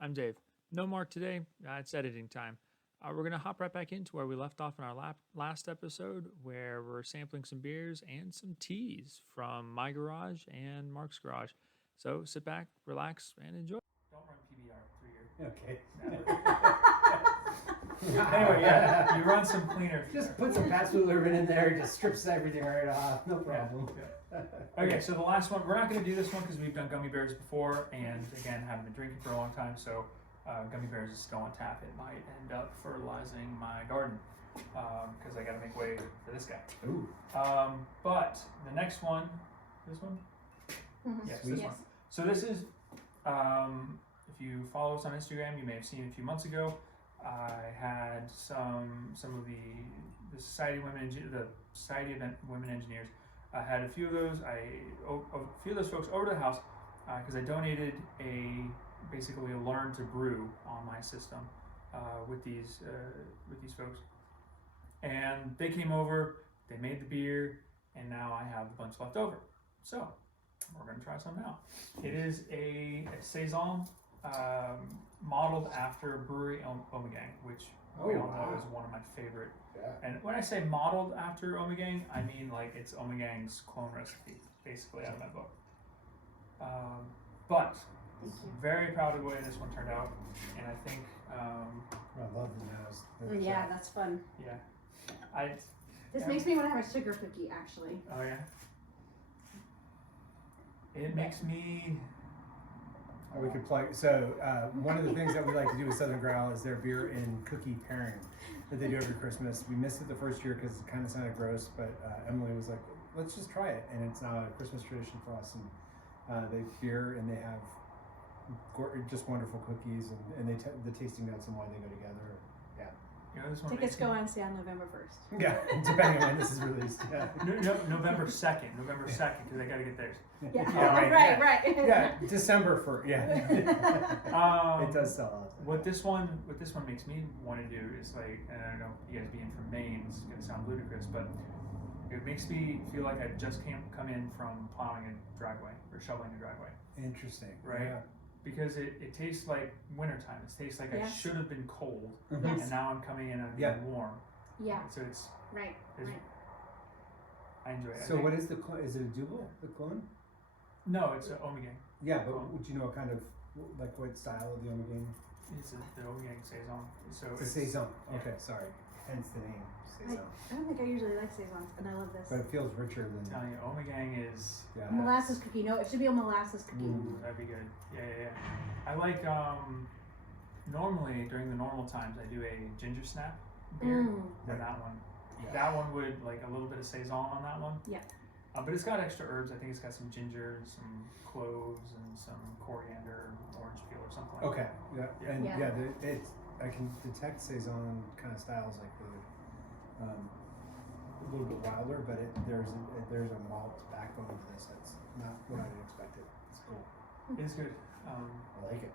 I'm Dave. No Mark today. It's editing time. We're going to hop right back into where we left off in our last episode, where we're sampling some beers and some teas from my garage and Mark's garage. So sit back, relax, and enjoy. Don't run PBR through your. Okay. Anyway, yeah, you run some cleaner. Just put some Pabst Blue in there, it just strips everything right off, no problem. Yeah. Okay, so the last one, we're not going to do this one because we've done gummy bears before, and again, haven't been drinking for a long time, so gummy bears is still on tap. It might end up fertilizing my garden because I got to make way for this guy. Ooh. But the next one, this one? Mm-hmm. Yes, this one. So this is, if you follow us on Instagram, you may have seen a few months ago. I had some of the Society of Women Engineers. I had a few of those. A few of those folks over to the house because I donated basically a learn to brew on my system with these folks, and they came over. They made the beer, and now I have a bunch left over. So we're gonna try some now. It is a saison. Modeled after Brewery Omegang, which we all know is one of my favorite. Yeah. And when I say modeled after Omegang, I mean like it's Omegang's clone recipe, basically out of my book. But very proud of the way this one turned out, and I think. I love the nose. Yeah, that's fun. Yeah. This makes me want to have a sugar cookie, actually. Oh yeah. It makes me. We could plug. So one of the things that we like to do with Southern Growl is their beer and cookie pairing that they do every Christmas. We missed it the first year because it kind of sounded gross, but Emily was like, "Let's just try it," and it's now a Christmas tradition for us. And they beer and they have just wonderful cookies, and the tasting notes and why they go together. Yeah. You know, this one Tickets go on sale November 1st. Yeah, depending on when this is released. Yeah. November 2nd, because I got to get theirs. Yeah, Oh, right. Yeah, December 1st. Yeah. It does sell out. What this one makes me want to do is like, and I don't know, you guys being from Maine, it's gonna sound ludicrous, but it makes me feel like I just can't come in from plowing a driveway or shoveling a driveway. Interesting. Right? Yeah. Because it tastes like wintertime. It tastes like I should have been cold, Mhm. and now I'm coming in and I'm being warm. Yeah. So it's Right. I enjoy it. So what is the clone? Is it a dual? The clone? No, it's an Omegang. Yeah, but would you know what kind of, like what style of the Omegang? It's the Omegang saison. So It's a saison. Okay, sorry. Hence the name saison. I don't think I usually like saisons, and I love this. But it feels richer than. I'm telling you, Omegang is. Yeah. Molasses cookie. No, it should be a molasses cookie. Ooh, that'd be good. Yeah. I like normally during the normal times I do a ginger snap beer. And that one. Yeah. That one would like a little bit of saison on that one. Yeah. But it's got extra herbs. I think it's got some ginger, some cloves, and some coriander, orange peel, or something like Okay. that. Yeah. And I can detect saison kind of styles like the a little bit wilder, but there's a malt backbone to this that's not what I'd expected. It's cool. It's good. I like it.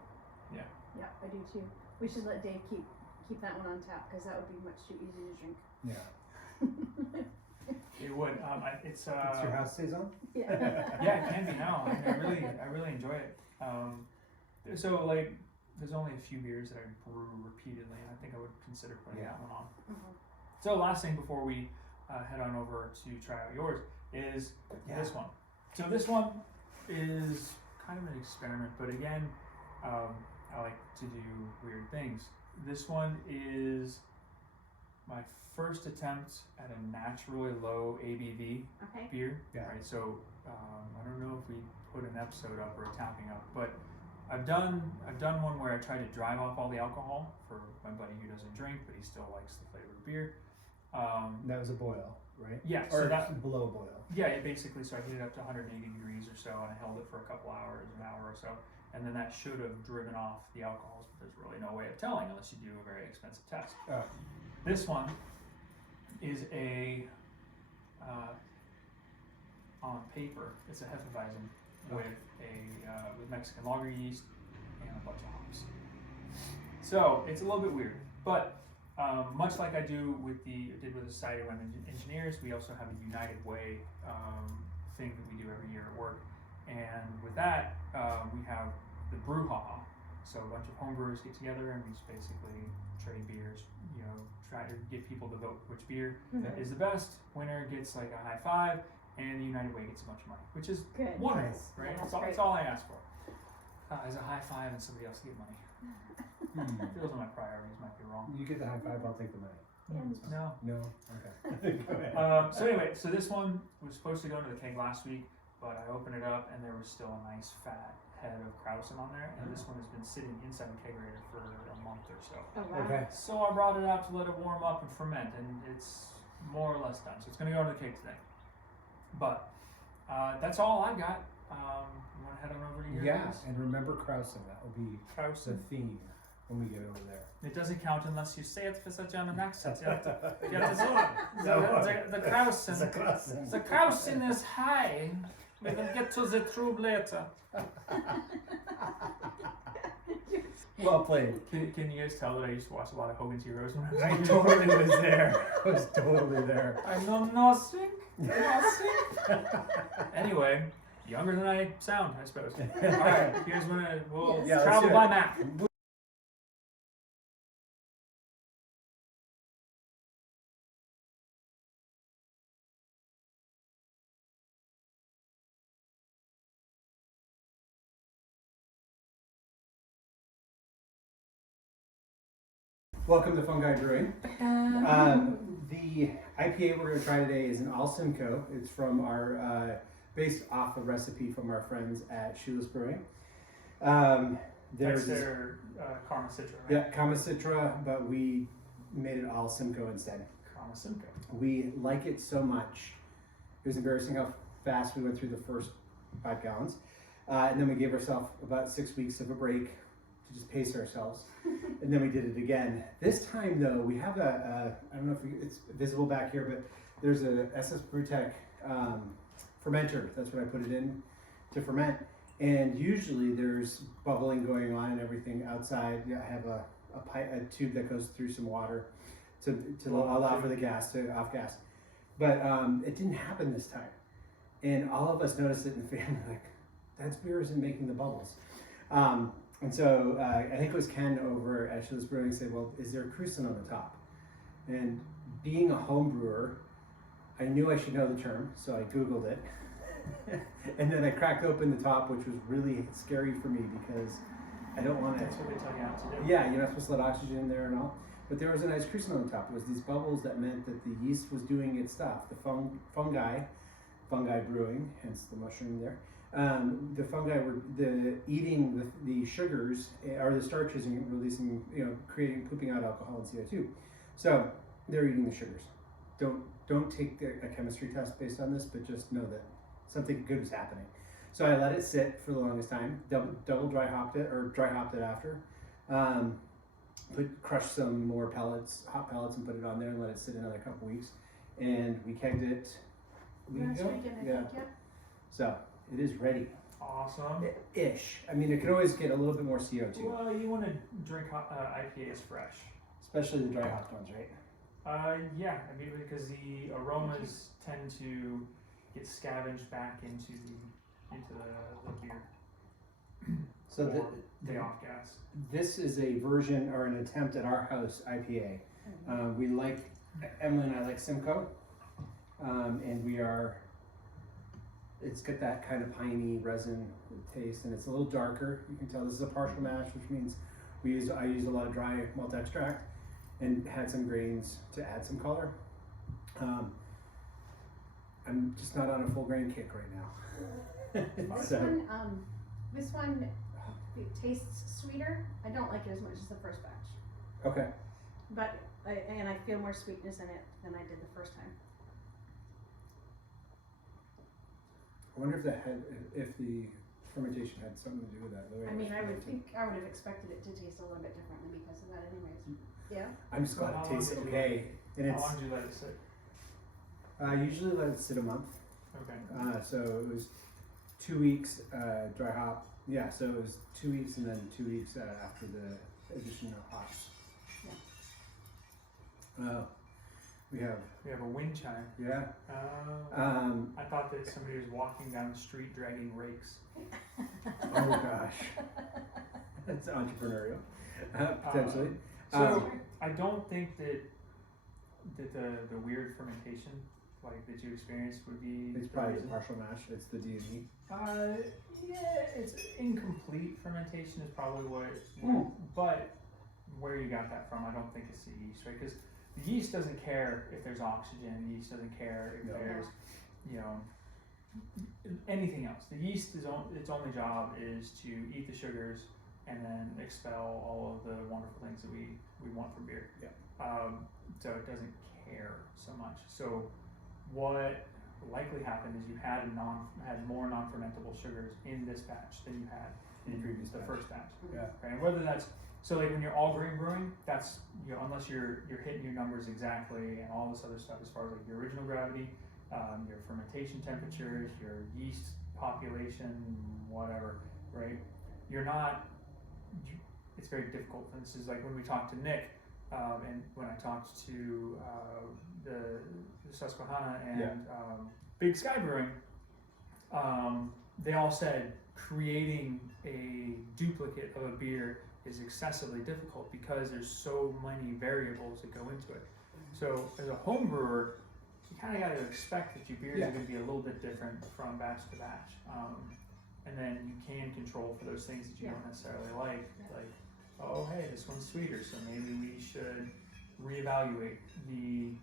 Yeah, I do too. We should let Dave keep that one on tap because that would be much too easy to drink. Yeah. It would. It's It's your house saison? Yeah. Yeah, it can be now. I really enjoy it. So like, there's only a few beers that I brew repeatedly, and I think I would consider putting that one on. Mhm. So last thing before we head on over to try out yours is this one. So this one is kind of an experiment, but again, I like to do weird things. This one is my first attempt at a naturally low ABV Okay. beer. Yeah. Right. So I don't know if we put an episode up or a tapping up, but I've done one where I tried to drive off all the alcohol for my buddy who doesn't drink, but he still likes the flavor of beer. That was a boil, right? Yeah. Or So that below boil. yeah, it basically, so I heated it up to 180 degrees or so, and I held it for a couple hours, an hour or so, and then that should have driven off the alcohols, but there's really no way of telling unless you do a very expensive test. Oh. This one is on paper, it's a Hefeweizen with Mexican lager yeast and a bunch of hops. So it's a little bit weird, but much like I did with the Society of Women Engineers, we also have a United Way thing that we do every year at work, and with that we have the brouhaha, So a bunch of homebrewers get together and we just basically trade beers. You know, try to get people to vote which beer is the best. Winner gets like a high five, and the United Way gets a bunch of money, which is Good. wonderful, Nice. right? Yeah, That's that's all I ask for. Is a high five and somebody else get money. Those are my priorities. Might be wrong. You get the high five, I'll take the money. No. No? Okay. Go ahead. So anyway, so this one was supposed to go into the keg last week, but I opened it up and there was still a nice fat head of Krausen on there, and this one has been sitting inside the kegerator for a month or so. Oh wow. Okay. So I brought it out to let it warm up and ferment, and it's more or less done. So it's going to go into the keg today. But that's all I got. You want to head on over to your Yeah, guys? and remember Krausen. That will be the Krausen. theme when we get over there. It doesn't count unless you say it with a German accent. You have to the Krausen. The Krausen. The Krausen is high. We will get to the tube later. Well played. Can you guys tell that I used to watch a lot of Hogan's Heroes when I was I young? totally was there. I was totally there. I know nothing. Nothing. Anyway, younger than I sound, I suppose. Alright, here's when we'll Yeah, let's travel do by it. map. Welcome to Fungi Brewing. The IPA we're going to try today is an All Simcoe. It's from our, based off a recipe from our friends at Shoeless Brewing. That's their Karma Citra, right? Yeah, Kama Citra, but we made it all Simcoe instead. Karma Simcoe. We like it so much. It was embarrassing how fast we went through the first 5 gallons. And then we gave ourselves about 6 weeks of a break to just pace ourselves. And then we did it again. This time though, we have I don't know if it's visible back here, but there's a SS Brewtech fermenter. That's what I put it in to ferment. And usually there's bubbling going on and everything outside. I have a tube that goes through some water to allow for the gas, to off gas. But it didn't happen this time. And all of us noticed it in the family, like, that beer isn't making the bubbles. And so I think it was Ken over at Shoeless Brewing said, well, is there a Krausen on the top? And being a home brewer, I knew I should know the term, so I Googled it. And then I cracked open the top, which was really scary for me because I don't want to. That's what they tell you not to do. Yeah, you're not supposed to let oxygen in there and all. But there was a nice Krausen on the top. It was these bubbles that meant that the yeast was doing its stuff. The fungi brewing, hence the mushroom there. The fungi were eating the sugars or the starches and releasing, pooping out alcohol and CO2. So they're eating the sugars. Don't take a chemistry test based on this, but just know that something good was happening. So I let it sit for the longest time. Double dry hopped it after. Crushed some more hot pellets, and put it on there and let it sit another couple weeks. And we kegged it. Last weekend, I think, yeah. So it is ready. Awesome. Ish. I mean, it could always get a little bit more CO2. Well, you want to drink IPAs fresh. Especially the dry hopped ones, right? Yeah, I mean, because the aromas tend to get scavenged back into the beer. So or the off gas. this is a version or an attempt at our house IPA. We like, Emily and I like Simcoe, and it's got that kind of piney resin taste, and it's a little darker. You can tell this is a partial mash, which means I used a lot of dry malt extract and had some grains to add some color. I'm just not on a full grain kick right now. This one it tastes sweeter. I don't like it as much as the first batch, Okay. but I feel more sweetness in it than I did the first time. I wonder if the fermentation had something to do with that. I mean, I would have expected it to taste a little bit differently because of that, anyways. Yeah. I'm just glad How it long tastes did you okay. And How it's long do you let it sit? usually let it sit a month. Okay. So it was 2 weeks dry hop. Yeah, so it was 2 weeks and then 2 weeks after the addition of hops. Yeah. We have a wind chime. yeah. I thought that somebody was walking down the street dragging rakes. Oh gosh. It's entrepreneurial, potentially. So I don't think that the weird fermentation like that you experienced would be. It's the probably the reason. partial mash. It's the D&E. Yeah, it's incomplete fermentation is probably what. But where you got that from, I don't think it's the yeast, right? Because the yeast doesn't care if there's oxygen. The yeast doesn't care if there's, anything else. The yeast its only job is to eat the sugars and then expel all of the wonderful things that we want from beer. Yeah. So it doesn't care so much. So what likely happened is you had more non-fermentable sugars in this batch than you had in the first batch. Yeah. Right? And whether that's so like when you're all grain brewing, that's unless you're hitting your numbers exactly and all this other stuff as far as like your original gravity, your fermentation temperatures, your yeast population, whatever, right? It's very difficult. And this is like when we talked to Nick, and when I talked to the Susquehanna and Big Sky Brewing, they all said creating a duplicate of a beer is excessively difficult because there's so many variables that go into it. So as a home brewer, you kind of got to expect that your beers are going to be a little bit different from batch to batch. And then you can control for those things that you don't necessarily like. Like, oh, hey, this one's sweeter, so maybe we should reevaluate the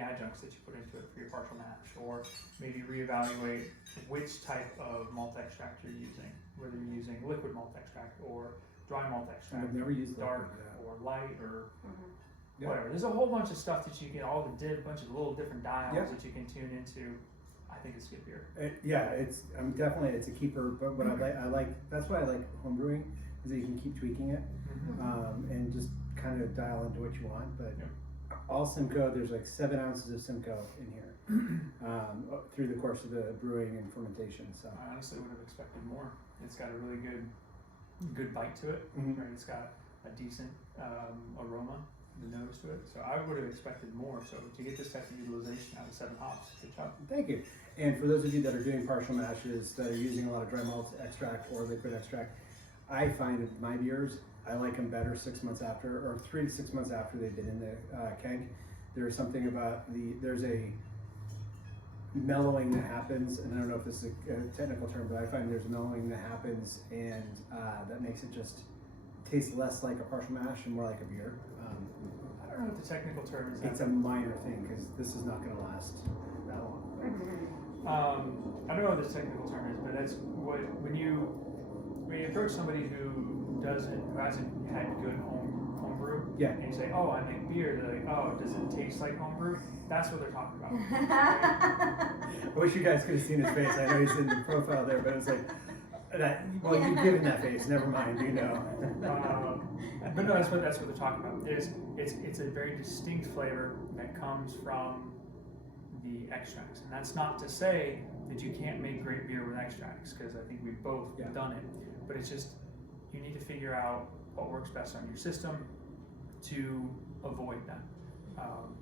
adjuncts that you put into it for your partial mash, or maybe reevaluate which type of malt extract you're using, whether you're using liquid malt extract or dry malt extract, I've never used dark liquid, or light or Yeah. whatever. There's a whole bunch of stuff that you get, all the bunch of little different dials Yeah. that you can tune into. I think it's good beer. It's a keeper. But what I like that's why I like home brewing is that you can keep tweaking it and just kind of dial into what you want. But all Simcoe, there's like 7 ounces of Simcoe in here through the course of the brewing and fermentation. So I honestly would have expected more. It's got a really good bite to it. Right? It's got a decent aroma, the nose to it. So I would have expected more. So to get this type of utilization out of 7 hops, good job. thank you. And for those of you that are doing partial mashes that are using a lot of dry malt extract or liquid extract, I find that my beers, I like them better 6 months after, or 3 to 6 months after they've been in the keg. There's something about there's a mellowing that happens, and I don't know if this is a technical term, but I find there's mellowing that happens, and that makes it just taste less like a partial mash and more like a beer. I don't know what the technical term is. It's a minor thing because this is not going to last that long. I don't know what the technical term is, but that's when you approach somebody who hasn't had good home brew, and you say, "Oh, I make beer," they're like, "Oh, does it taste like home brew?" That's what they're talking about. I wish you guys could have seen his face. I know he's in the profile there, but it was like that. Well, you've given that face. Never mind. You know. But no, that's what they're talking about. It's a very distinct flavor that comes from the extracts, and that's not to say that you can't make great beer with extracts, because I think we've both done it. But it's just you need to figure out what works best on your system to avoid that,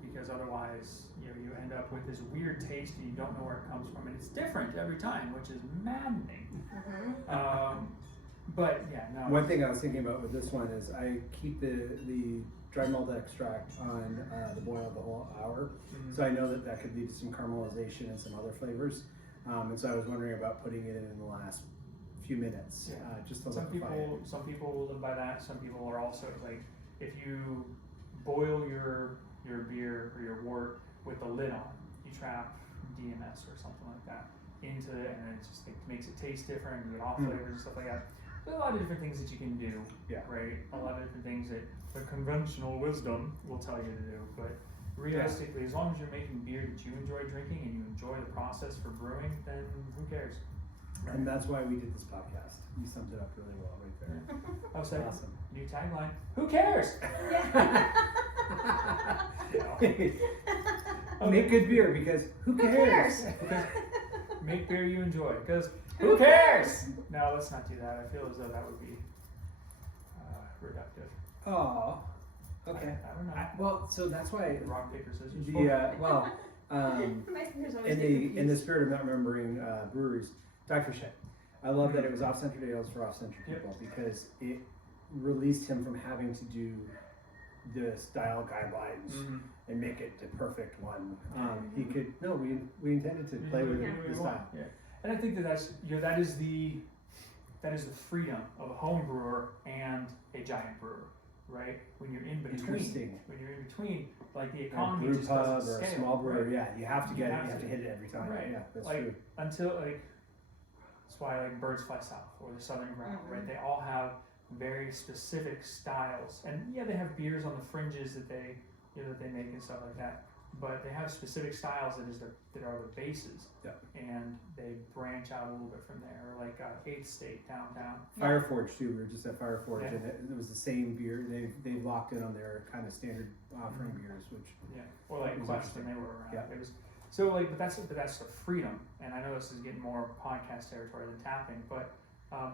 because otherwise you end up with this weird taste and you don't know where it comes from, and it's different every time, which is maddening. But yeah, no. One thing I was thinking about with this one is I keep the dry malt extract on the boil the whole hour, so I know that could lead to some caramelization and some other flavors. And so I was wondering about putting it in the last few minutes, just to some people will live by that. Some people are also like, if you boil your beer or your wort with the lid on, you trap DMS or something like that into it, and it makes it taste different. You get off flavors and stuff like that. There's a lot of different things that you can do, right? A lot of different things that the conventional wisdom will tell you to do. But realistically, as long as you're making beer that you enjoy drinking and you enjoy the process for brewing, then who cares? And that's why we did this podcast. You summed it up really well right there. Oh, so Awesome. New tagline. Who cares? Make good beer because who cares? Make beer you enjoy because who cares? No, let's not do that. I feel as though that would be reductive. Oh, okay. I don't know. Well, so that's why Rock, paper, scissors. In the spirit of not remembering breweries, Dr. Shea. I love that it was off-centered ales for off-centered people because released him from having to do the style guidelines and make it the perfect one. He could, no, we intended to play with the style. Yeah. And I think that's, that is the freedom of a home brewer and a giant brewer, right? When you're in between, like the economy brew just pub doesn't or scale, a small brewer, right? yeah, you have to get it, have you have to. to hit it every time. Right. Yeah, that's like true. until that's why like Birds Fly South or the Southern Ground, right? They all have very specific styles, and yeah, they have beers on the fringes that they that they make and stuff like that. But they have specific styles that are the bases, and they branch out a little bit from there. Or like 8th State downtown. Fireforge too. We were just at Fireforge, Yeah. and it was the same beer. They've locked in on their kind of standard offering beers, which Or like was Quest when they interesting. were around. Yeah. It was so like, but that's the freedom. And I know this is getting more podcast territory than tapping, but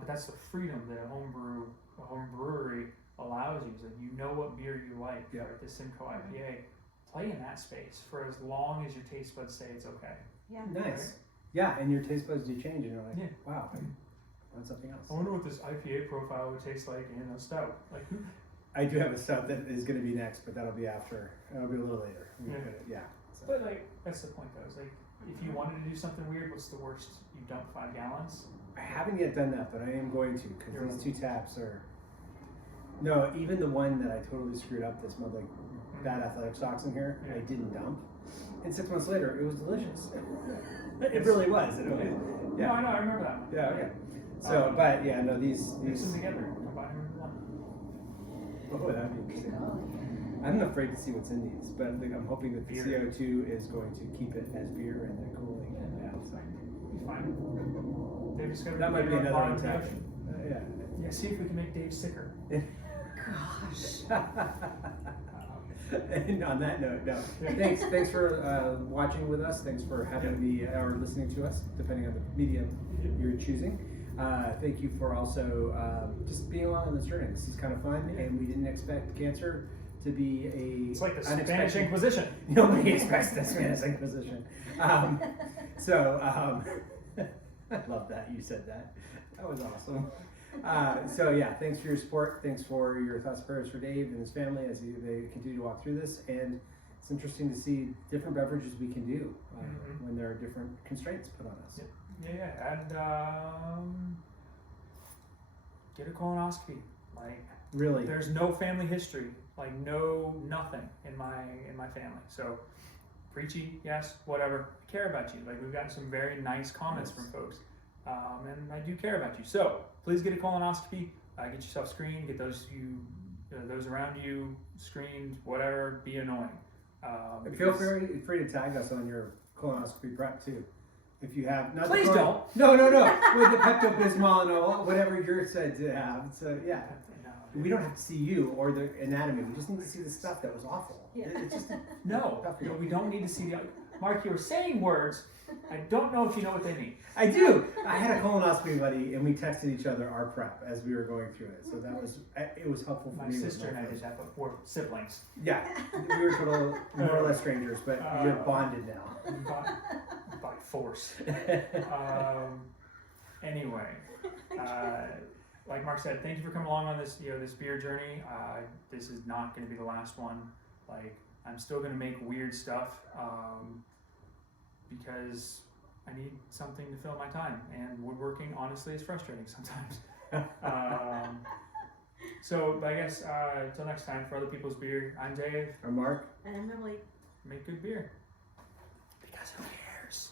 that's the freedom that a home brewery allows you. So you know what beer you like. Yeah. Like the Simcoe IPA. Play in that space for as long as your taste buds say it's okay. Yeah. nice. Right? Yeah, and your taste buds do change, and you're like, Yeah. wow, I want something else. I wonder what this IPA profile would taste like in a stout. Like, I do have a stout that is going to be next, but that'll be after. It'll be a little later. So. but like that's the point though. Is like if you wanted to do something weird, what's the worst? You dump 5 gallons. I haven't yet done that, but I am going to because You're these 2 taps are. No, even the one that I totally screwed up that smelled like bad athletic socks in here, I didn't dump. And 6 months later, it was delicious. It really was. No, I know. I remember that one. Yeah. Okay. So, but yeah, no, these. Mix them together. Combine them into one. Oh, that'd be interesting. I'm afraid to see what's in these, but I'm hoping that the Beer. CO2 is going to keep it as beer and then cooling. Yeah, so. Be fine. They've discovered That might be beer on the another bottom of the tap. ocean. Yeah. Yeah. See if we can make Dave sicker. Gosh. And on that note, no. Thanks for watching with us. Thanks for having or listening to us, depending on the medium you're choosing. Thank you for also just being along on this journey. This is kind of fun, and we didn't expect cancer to be a. It's like the Spanish unexpected- Inquisition. Nobody expects the Spanish Inquisition. I love that you said that. That was awesome. So yeah, thanks for your support. Thanks for your thoughts and prayers for Dave and his family as they continue to walk through this. And it's interesting to see different beverages we can do when there are different constraints put on us. Yeah, and get a colonoscopy. Like Really, there's no family history, like nothing in my family. So preachy, yes, whatever. I care about you. Like we've gotten some very nice comments from folks, and I do care about you. So please get a colonoscopy. Get yourself screened. Get those around you screened. Whatever. Be annoying. feel free to tag us on your colonoscopy prep too. If you have, not Please don't. No. With the Pepto-Bismol and whatever you're said to have. So yeah. We don't have to see you or the anatomy. We just need to see the stuff that was awful. Yeah. It's just No, we don't need to see the. Mark, you were saying words. I don't know if you know what they mean. I do. I had a colonoscopy buddy, and we texted each other our prep as we were going through it. So that was it was helpful for My me. sister and I did that, but we're siblings. Yeah, we were total more or less strangers, but you're bonded now. By force. Anyway, like Mark said, thank you for coming along on this, this beer journey. This is not going to be the last one. Like, I'm still going to make weird stuff because I need something to fill my time, and woodworking honestly is frustrating sometimes. So I guess until next time, for other people's beer, I'm Dave. Or Mark. And I'm Emily. Make good beer because who cares?